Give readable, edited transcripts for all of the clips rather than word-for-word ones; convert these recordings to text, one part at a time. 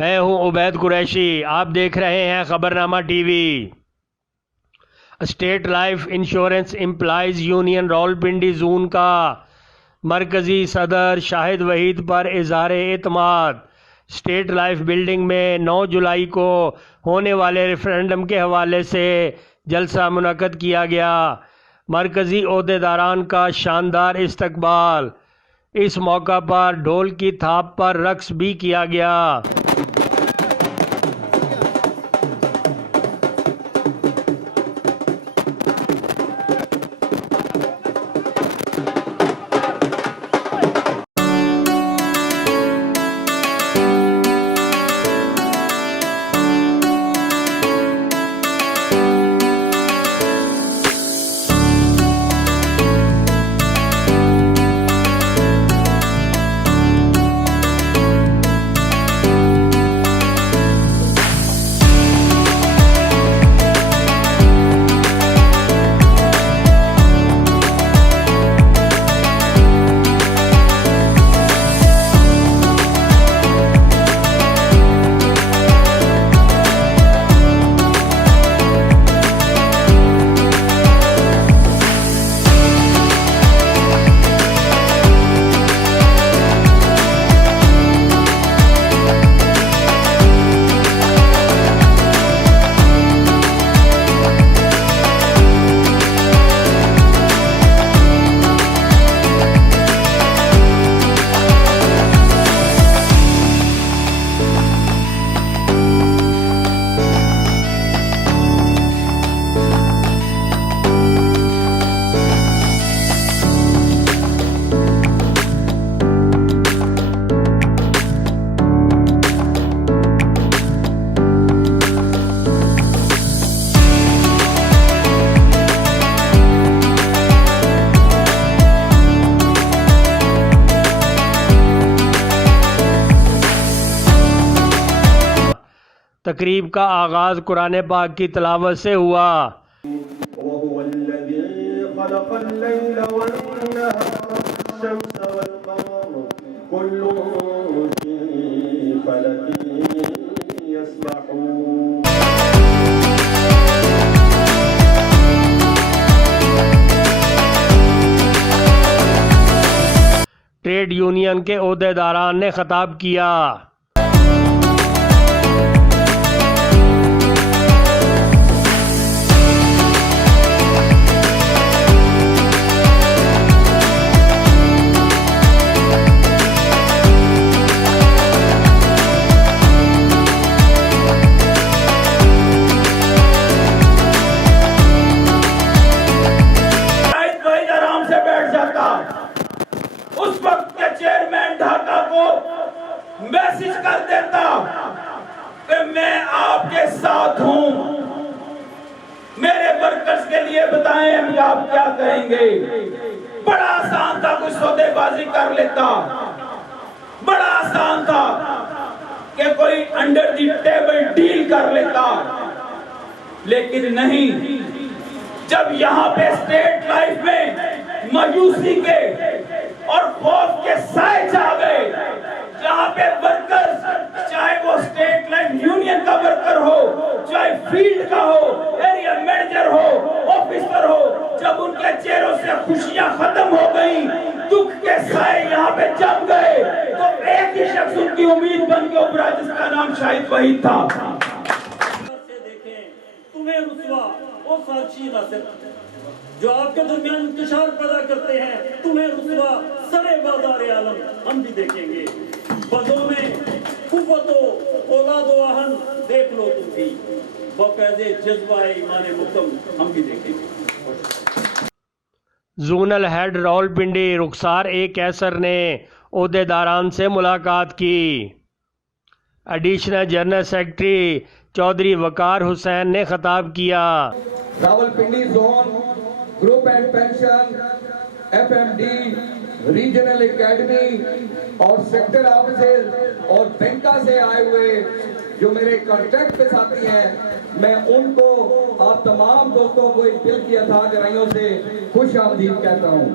میں ہوں عبید قریشی، آپ دیکھ رہے ہیں خبرنامہ T V. State life insurance employees union Rawalpindi zone کا مرکزی صدر شاہد وحید پر اظہار اعتماد۔ اسٹیٹ لائف بلڈنگ میں 9 جولائی کو ہونے والے ریفرنڈم کے حوالے سے جلسہ منعقد کیا گیا۔ مرکزی عہدیداران کا شاندار استقبال۔ اس موقع پر ڈھول کی تھاپ پر رقص بھی کیا گیا۔ تقریب کا آغاز قرآن پاک کی تلاوت سے ہوا۔ وَهُوَ الَّذِي خَلَقَ اللَّيْلَ وَالنَّهَارَ وَالشَّمْسَ وَالْقَمَرَ كُلٌّ فِي فَلَكٍ يَسْبَحُونَ۔ ٹریڈ یونین کے عہدیداران نے خطاب کیا۔ اس وقت کے چیئرمین ڈھاکہ کو میسج کر دیتا کہ میں آپ کے ساتھ ہوں، میرے ورکرز کے لیے بتائیں ہم آپ کیا کہیں گے۔ بڑا آسان تھا، کوئی سودے بازی کر لیتا، بڑا آسان تھا کہ کوئی انڈر دی ٹیبل ڈیل کر لیتا، لیکن نہیں۔ جب یہاں پہ اسٹیٹ لائف میں مایوسی کے اور خوف کے سائے چھا گئے، جہاں پہ ورکرز چاہے وہ اسٹیٹ لائف یونین کا ورکر ہو، چاہے فیلڈ کا ہو، ایریا مینیجر ہو، آفیسر ہو، جب ان کے چہروں سے خوشیاں ختم ہو گئیں، دکھ کے سائے یہاں پہ جم گئے، تو ایک ہی شخص ان کی امید بن کے ابھرا جس کا نام شاہد وحید تھا۔ تمہیں رسوا وہ سالچی ناصر جو آپ کے درمیان انتشار پیدا کرتے ہیں، تمہیں رسوا سرے بازار عالم ہم بھی دیکھیں گے۔ بدوں میں قوت و اولاد و آہن دیکھ لو تم بھی، باقاعدہ جذبہ ایمان مکم ہم بھی دیکھیں گے۔ Zonal head Rawalpindi Rukhsar A Qaiser نے عہدیداران سے ملاقات کی۔ Additional general secretary Chaudhry Waqar Hussain نے خطاب کیا۔ Rawalpindi zone group and pension, F M D, regional academy اور سیکٹر آفیسر اور بینکا سے آئے ہوئے جو میرے کانٹیکٹ پہ ساتھی ہیں، میں ان کو آپ تمام دوستوں کو اس دل کی اتھا گہرائیوں سے خوش آمدید کہتا ہوں۔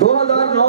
2009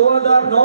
2009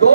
2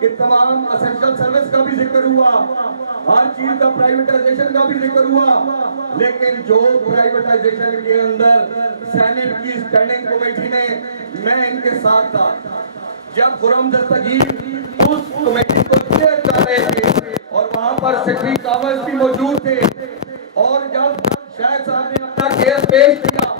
کہ تمام اسینشل سروس کا بھی ذکر ہوا, ہر چیز کا پرائیویٹائزیشن کا بھی ذکر ہوا, لیکن جو پرائیویٹائزیشن کے اندر سینٹ کی اسٹینڈنگ کمیٹی نے, میں ان کے ساتھ تھا جب خرم دستگیر اس کمیٹی کو چیئر کر رہے تھے اور وہاں پر سیکرٹری کامرس بھی موجود تھے, اور جب شاہد صاحب نے اپنا کیس پیش کیا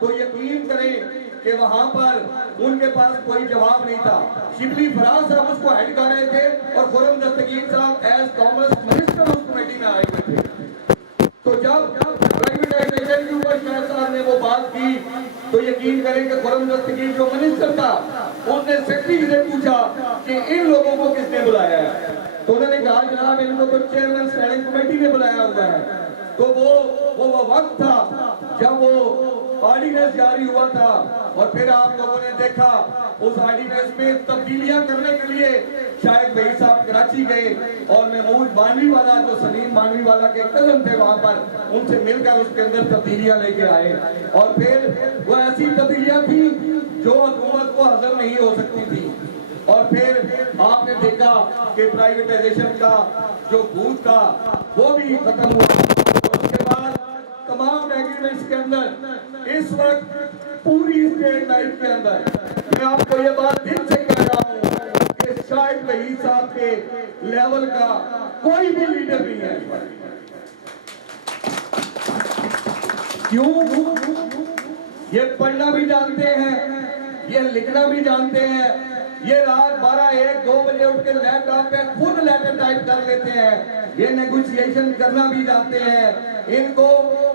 تو یقین کریں کہ وہاں پر ان کے پاس کوئی جواب نہیں تھا. شبلی فراز صاحب اس کو ہیڈ کر رہے تھے اور خرم دستگیر صاحب ایز کامرس منسٹر اس کمیٹی میں آئے ہوئے تھے. تو جب پرائیویٹائزیشن کے اوپر شاہد صاحب نے وہ بات کی تو یقین کریں کہ خرم دستگیر جو منسٹر تھا اس نے سیکرٹری سے پوچھا کہ ان لوگوں کو کس نے بلایا ہے, تو انہوں نے کہا جناب ان کو تو چیئرمین اسٹینڈنگ کمیٹی نے بلایا ہوا ہے. تو وہ وقت تھا جب وہ آرڈیننس جاری ہوا تھا, اور پھر آپ لوگوں نے دیکھا اس آرڈیننس میں تبدیلیاں کرنے کے لیے شاہد وحید صاحب کراچی گئے اور محمود مانوی والا جو سلیم مانوی والا کے کزن تھے وہاں پر, ان سے مل کر اس کے اندر تبدیلیاں لے کے آئے, اور پھر وہ ایسی تبدیلیاں تھی جو حکومت کو ہضم نہیں ہو سکتی تھی. اور پھر آپ نے دیکھا کہ پرائیویٹائزیشن کا جو بھوت تھا وہ بھی ختم ہوا, اور اس کے بعد تمام ایگریمنٹس کے اندر اس وقت پوری اسٹیٹ لائف کے اندر میں آپ کو یہ بات دل سے کہہ رہا ہوں کہ شاہد وحید صاحب کے لیول کا کوئی بھی لیڈر نہیں ہے. کیوں؟ یہ پڑھنا بھی جانتے ہیں, یہ لکھنا بھی جانتے ہیں, یہ رات 12, 1, 2 بجے اٹھ کے لیپ ٹاپ پہ خود لیٹر ٹائپ کر لیتے ہیں, یہ نیگوشیشن کرنا بھی جانتے ہیں, ان کو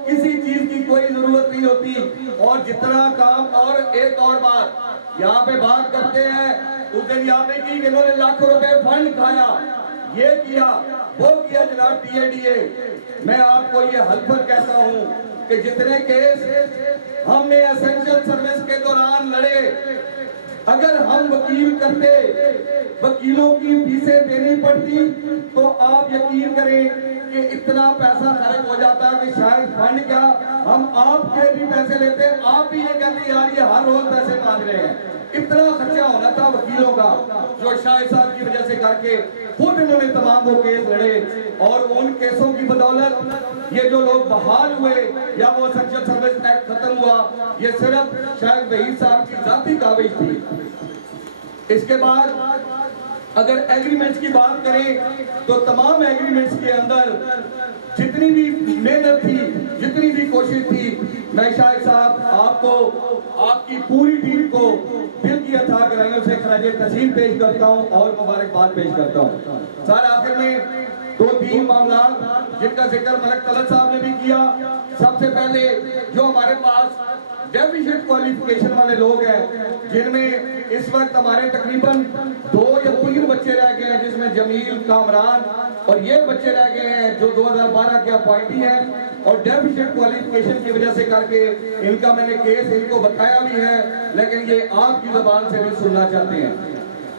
کسی چیز کی کوئی ضرورت نہیں ہوتی. اور جتنا کام, اور ایک اور بات یہاں پہ بات کرتے ہیں اس دن یہاں پہ کی کہ انہوں نے لاکھوں روپے فنڈ کھایا, یہ کیا وہ کیا. جناب ٹی اے ڈی اے, میں آپ کو یہ حلفاً کہتا ہوں کہ جتنے کیس ہم نے اسینشل سروس کے دوران لڑے, اگر ہم وکیل کرتے, وکیلوں کی فیسیں دینی پڑتی, تو آپ یقین کریں کہ اتنا پیسہ خرچ ہو جاتا کہ شاید فنڈ کیا ہم آپ کے بھی پیسے لیتے, آپ بھی یہ کہتے یار یہ ہر روز پیسے مانگ رہے ہیں. اتنا خرچہ ہونا تھا وکیلوں کا, جو شاہد صاحب کی وجہ سے کر کے خود انہوں نے تمام وہ کیس لڑے, اور ان کیسوں کی بدولت یہ جو لوگ بحال ہوئے یا وہ اسینشل سروس ایکٹ ختم ہوا, یہ صرف شاہد وحید صاحب کی ذاتی کاوش تھی. اس کے بعد اگر ایگریمنٹس کی بات کریں تو تمام ایگریمنٹس کے اندر جتنی بھی محنت تھی, جتنی بھی کوشش تھی, میں شاہد صاحب آپ کو, آپ کی پوری ٹیم کو دل کی اتھاہ گہرائیوں سے خراج تحسین پیش کرتا ہوں اور مبارکباد پیش کرتا ہوں. سر آخر میں 2-3 معاملات جن کا ذکر ملک طلعت صاحب نے بھی کیا. سب سے پہلے جو ہمارے پاس ڈیفیشنٹ کوالیفیکیشن والے لوگ ہیں, جن میں اس وقت ہمارے تقریباً 2 یا 3 بچے رہ گئے ہیں, جس میں جمیل, کامران اور یہ بچے رہ گئے ہیں جو 2012 کے اپوائنٹی ہیں, اور ڈیفیشنٹ کوالیفیکیشن کی وجہ سے کر کے ان کا میں نے کیس ان کو بتایا بھی ہے, لیکن یہ آپ کی زبان سے بھی سننا چاہتے ہیں.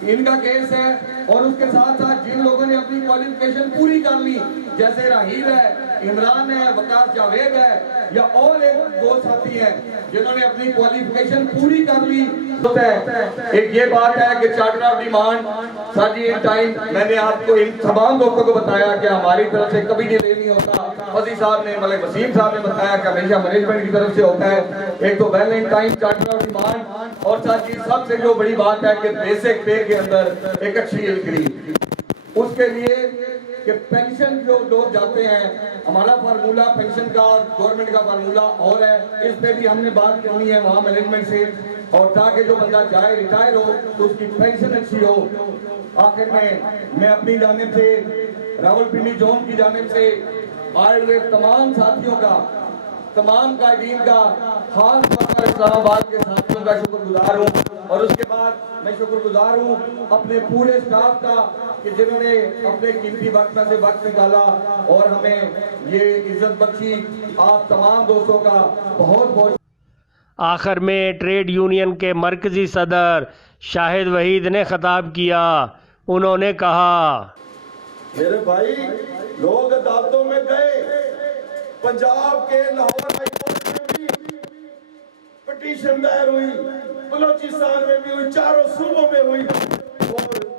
ان کا کیس ہے, اور اس کے ساتھ ساتھ جن لوگوں نے اپنی کوالیفیکیشن پوری کر لی, جیسے راہیل ہے, عمران ہے, وقار جاوید ہے, یا اور ایک 2 ساتھی ہیں جنہوں نے اپنی کوالیفیکیشن پوری کر لی. ایک یہ بات ہے کہ charter of demand, sir ji in time میں نے آپ کو ان تمام دوستوں کو بتایا کہ ہماری طرف سے کبھی ڈیلے نہیں ہوتا. فضی صاحب نے, ملک وسیم صاحب نے بتایا کہ ہمیشہ مینجمنٹ کی طرف سے ہوتا ہے. ایک تو well in time charter of demand, اور سر جی سب سے جو بڑی بات ہے کہ بیسک پے کے اندر ایک اچھی انکریز. اس کے لیے کہ پینشن جو لوگ جاتے ہیں, ہمارا فارمولہ پینشن کا گورنمنٹ کا فارمولہ اور ہے, اس پہ بھی ہم نے بات کرنی ہے وہاں مینجمنٹ سے, اور تاکہ جو بندہ جائے ریٹائر ہو تو اس کی پینشن اچھی ہو. آخر میں اپنی جانب سے, راولپنڈی زون کی جانب سے آئے ہوئے تمام ساتھیوں کا, تمام قائدین کا, خاص طور پر اسلام آباد کے ساتھیوں کا شکر گزار ہوں. اور اس کے بعد میں شکر گزار ہوں اپنے پورے سٹاف کا کہ جنہوں نے اپنے قیمتی وقت میں سے وقت نکالا اور ہمیں یہ عزت بخشی. آپ تمام دوستوں کا بہت بہت. آخر میں ٹریڈ یونین کے مرکزی صدر شاہد وحید نے خطاب کیا. انہوں نے کہا, میرے بھائی لوگ عدالتوں میں گئے, پنجاب کے لاہور ہائی کورٹ میں بھی پٹیشن دائر ہوئی, بلوچستان میں بھی ہوئی, چاروں صوبوں میں ہوئی, اور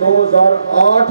2008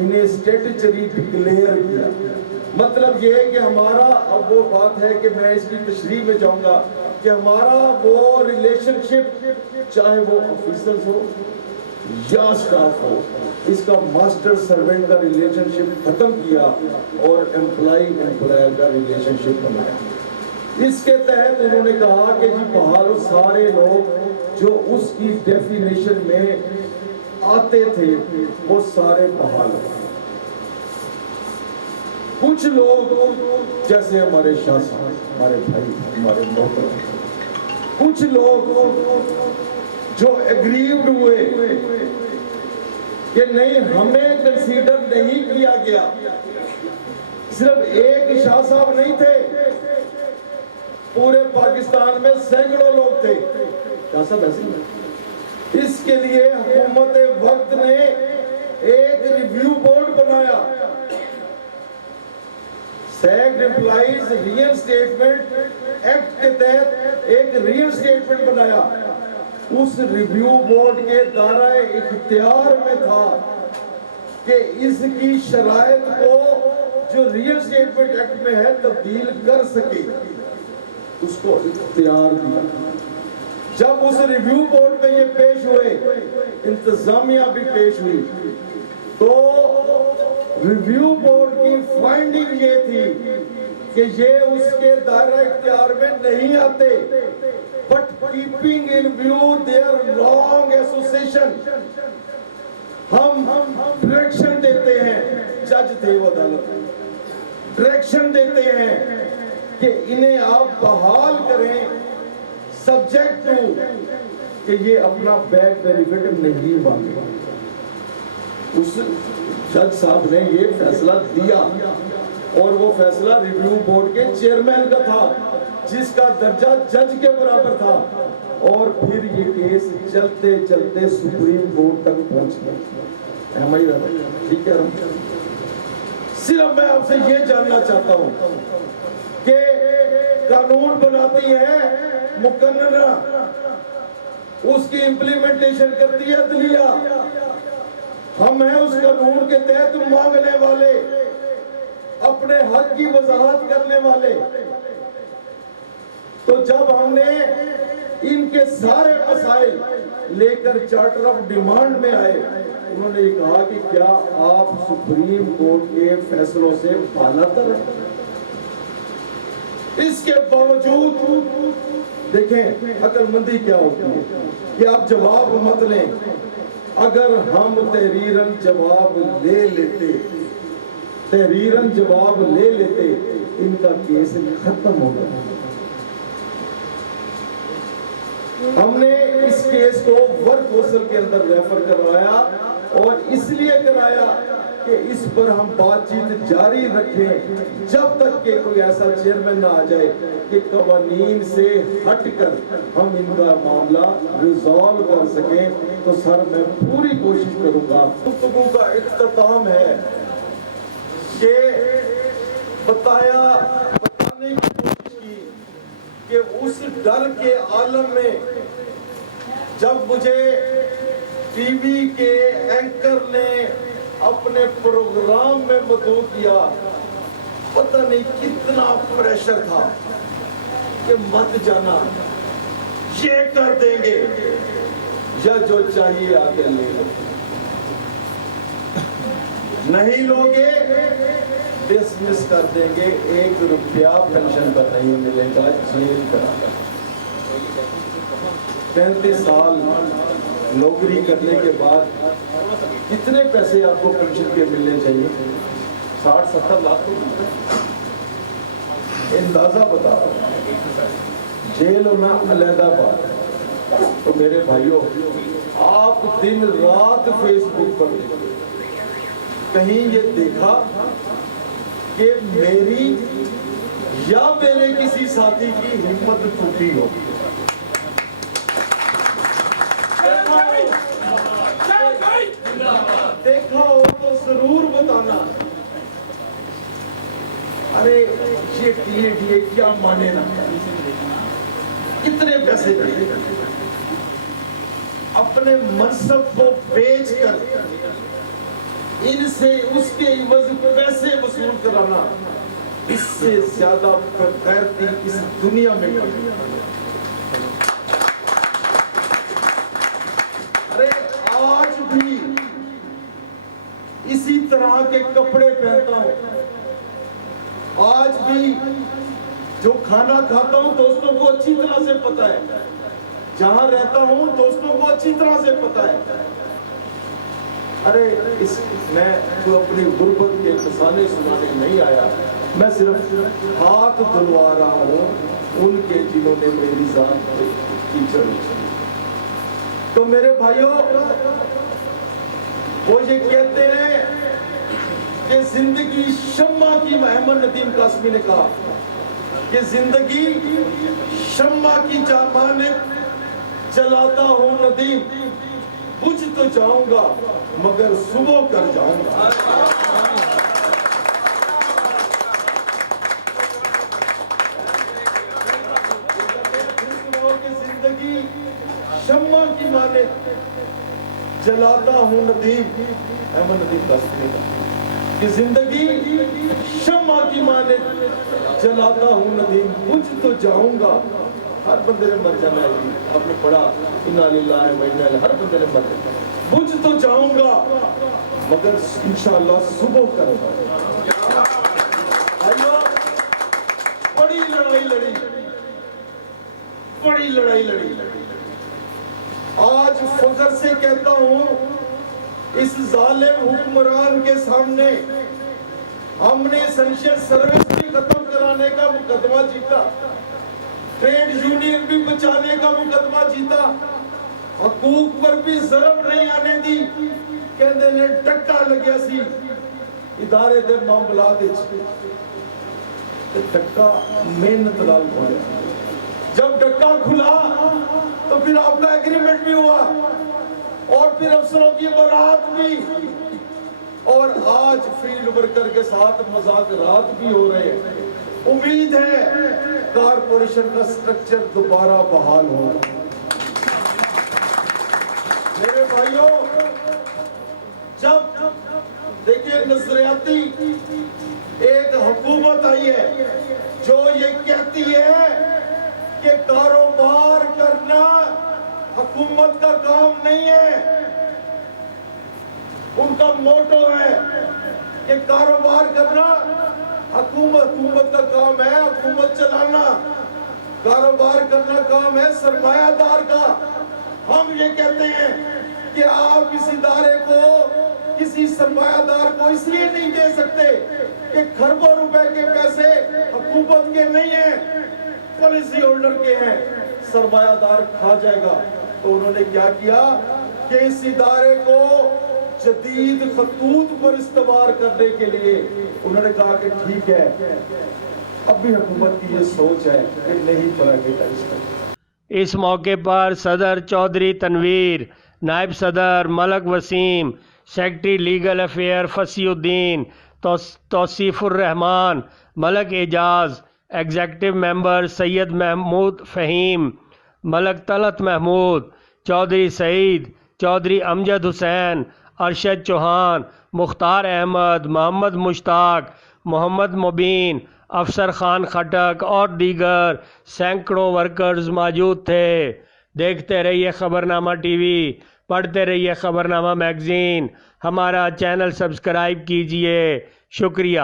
انہیں اسٹیٹچری ڈکلیئر کیا. مطلب یہ ہے کہ ہمارا اب وہ بات ہے کہ میں اس کی تشریح میں جاؤں گا کہ ہمارا وہ ریلیشن شپ چاہے وہ آفیسرز ہو یا سٹاف ہو, اس کا ماسٹر سرونٹ کا ریلیشن شپ ختم کیا اور امپلائی امپلائر کا ریلیشن شپ بنایا. اس کے تحت انہوں نے کہا کہ جی بحال سارے لوگ جو اس کی ڈیفینیشن میں آتے تھے وہ سارے بحال ہیں. کچھ لوگ جیسے ہمارے شاہ صاحب, ہمارے بھائی, ہمارے محترم, کچھ لوگ جو ایگریوڈ ہوئے کہ نہیں ہمیں کنسیڈر نہیں کیا گیا. صرف ایک شاہ صاحب نہیں تھے, پورے پاکستان میں سینکڑوں لوگ تھے. شاہ صاحب ایسے نہیں. اس کے لیے حکومت وقت نے ایک ریویو بورڈ بنایا, سیکڈ امپلائیز ری انسٹیٹمنٹ ایکٹ کے تحت ایک ری انسٹیٹمنٹ بنایا. اس ریویو بورڈ کے دائرہ اختیار میں تھا کہ اس کی شرائط کو جو ری انسٹیٹمنٹ ایکٹ میں ہے تبدیل کر سکے, اس کو اختیار دیا. جب اس ریویو بورڈ میں یہ پیش ہوئے, انتظامیہ بھی پیش ہوئی, تو ریویو بورڈ کی فائنڈنگ یہ تھی کہ یہ اس کے دائرہ اختیار میں نہیں آتے, but keeping in view their long association ہم ڈائریکشن دیتے ہیں. جج تھے وہ عدالت, ڈائریکشن دیتے ہیں کہ انہیں آپ بحال کریں سبجیکٹ ٹو کہ یہ اپنا بیک بینیفٹ نہیں مانگے. اس جج صاحب نے یہ فیصلہ دیا اور وہ فیصلہ ریویو بورڈ کے چیئرمین کا تھا جس کا درجہ جج کے برابر تھا. اور پھر یہ کیس چلتے چلتے سپریم کورٹ تک پہنچ گیا. ٹھیک ہے, صرف میں آپ سے یہ جاننا چاہتا ہوں کہ قانون بناتی ہے مقننہ, اس کی امپلیمنٹیشن کرتی ہے عدلیہ. ہم ہیں اس قانون کے تحت مانگنے والے, اپنے حق کی وضاحت کرنے والے. تو جب ہم نے ان کے سارے مسائل لے کر چارٹر آف ڈیمانڈ میں آئے, انہوں نے یہ کہا کہ کیا آپ سپریم کورٹ کے فیصلوں سے بالا تر ہیں. اس کے باوجود دیکھیں عقل مندی کیا ہوتی ہے کہ آپ جواب مت لیں. اگر ہم تحریراً جواب لے لیتے ان کا کیس ختم ہو گیا. ہم نے اس کیس کو ورک ہوسل کے اندر ریفر کروایا, اور اس لیے کرایا کہ اس پر ہم بات چیت جاری رکھیں جب تک کہ کوئی ایسا چیئرمین نہ آ جائے کہ قوانین سے ہٹ کر ہم ان کا معاملہ ریزالو کر سکیں. تو سر میں پوری کوشش کروں گا. گفتگو کا اختتام ہے کہ بتانے کی کوشش کی کہ اس ڈر کے عالم میں جب مجھے ٹی وی کے اینکر نے اپنے پروگرام میں مدعو کیا, پتہ نہیں کتنا پریشر تھا کہ مت جانا, یہ کر دیں گے یا جو چاہیے آگے لے لو, نہیں لوگے ڈسمس کر دیں گے, 1 روپیہ پینشن پر نہیں ملے گا, جیل کرا کر. 35 سال نوکری کرنے کے بعد کتنے پیسے آپ کو پینشن کے ملنے چاہیے؟ 60-70 لاکھ. اندازہ بتا, جیل ہونا علیحدہ بات. تو میرے بھائیوں, آپ دن رات فیس بک پر کہیں یہ دیکھا کہ میری یا میرے کسی ساتھی کی ہمت ٹوٹی ہو؟ دیکھا ہو تو ضرور بتانا. ارے یہ کیا مانے نا, کتنے پیسے دے اپنے منصب کو بیچ کر ان سے اس کے عوض پیسے وصول کرانا، اس سے زیادہ غیرتی اس دنیا میں نہیں۔ ارے آج بھی اسی طرح کے کپڑے پہنتا ہوں، آج بھی جو کھانا کھاتا ہوں دوستوں کو اچھی طرح سے پتا ہے، جہاں رہتا ہوں دوستوں کو اچھی طرح سے پتا ہے۔ ارے میں جو اپنی غربت کے افسانے سنانے نہیں آیا، میں صرف ہاتھ دھلوا رہا ہوں ان کے جنہوں نے میری ذات پہ کیچڑ اچھائی۔ تو میرے بھائیوں، وہ یہ کہتے ہیں کہ زندگی شمع کی، احمد ندیم قاسمی نے کہا کہ زندگی شمع کی مانند جلاتا ہوں ندیم، بجھ تو جاؤں گا مگر صبح کر جاؤں گا۔ زندگی شمع کی مانند جلاتا ہوں ندیم، احمد ندیم قاسمی نے کہا کہ زندگی شمع کی مانند جلاتا ہوں ندیم، بجھ تو جاؤں گا۔ ہر بندے نے مر جانا ہے، آپ نے پڑھا انا للہ و انا الیہ، ہر بندے نے مر جانا ہے، بجھ تو جاؤں گا مگر انشاءاللہ صبح کر جاؤں۔ بھائیو، بڑی لڑائی لڑی، بڑی لڑائی لڑی، آج فخر سے کہتا ہوں اس ظالم حکمران کے سامنے ہم نے اسینشل سروس بھی ختم کرانے کا مقدمہ جیتا، ٹریڈ یونین بھی بچانے کا مقدمہ جیتا، حقوق پر بھی ضرب نہیں آنے دی، کہندے نے ڈکا لگیا سی ادارے دے معاملات ڈکا محنت نال کھولیا، جب ڈکا کھلا تو پھر آپ کا ایگریمنٹ بھی ہوا اور پھر افسروں کی برات بھی، اور آج فیلڈ ورکر کے ساتھ مذاکرات بھی ہو رہے ہیں۔ امید ہے کارپوریشن کا سٹرکچر دوبارہ بحال ہوگا۔ میرے بھائیوں، جب دیکھیں نظریاتی ایک حکومت آئی ہے جو یہ کہتی ہے کہ کاروبار کرنا حکومت کا کام نہیں ہے، ان کا موٹو ہے کہ کاروبار کرنا حکومت کا کام ہے، حکومت چلانا، کاروبار کرنا کام ہے سرمایہ دار کا۔ ہم یہ کہتے ہیں کہ آپ اس ادارے کو کسی سرمایہ دار کو اس لیے نہیں دے سکتے کہ کھربوں روپے کے پیسے حکومت کے نہیں ہیں، پالیسی ہولڈر کے ہیں، سرمایہ دار کھا جائے گا۔ تو انہوں نے کیا کیا کہ اس ادارے کو جدید خطوط پر استوار کرنے کے لیے انہوں نے کہا کہ ٹھیک ہے، اب بھی حکومت کی یہ سوچ ہے کہ نہیں پرائیویٹائز کرنا۔ اس موقع پر صدر چودھری تنویر، نائب صدر ملک وسیم، سیکرٹری لیگل افیئر فصیح الدین، توصیف الرحمان، ملک اعجاز، ایگزیکٹو ممبر سید محمود فہیم، ملک طلعت محمود، چودھری سعید، چودھری امجد حسین، ارشد چوہان، مختار احمد، محمد مشتاق، محمد مبین، افسر خان خٹک اور دیگر سینکڑوں ورکرز موجود تھے۔ دیکھتے رہیے خبرنامہ ٹی وی، پڑھتے رہیے خبرنامہ میگزین، ہمارا چینل سبسکرائب کیجیے۔ شکریہ۔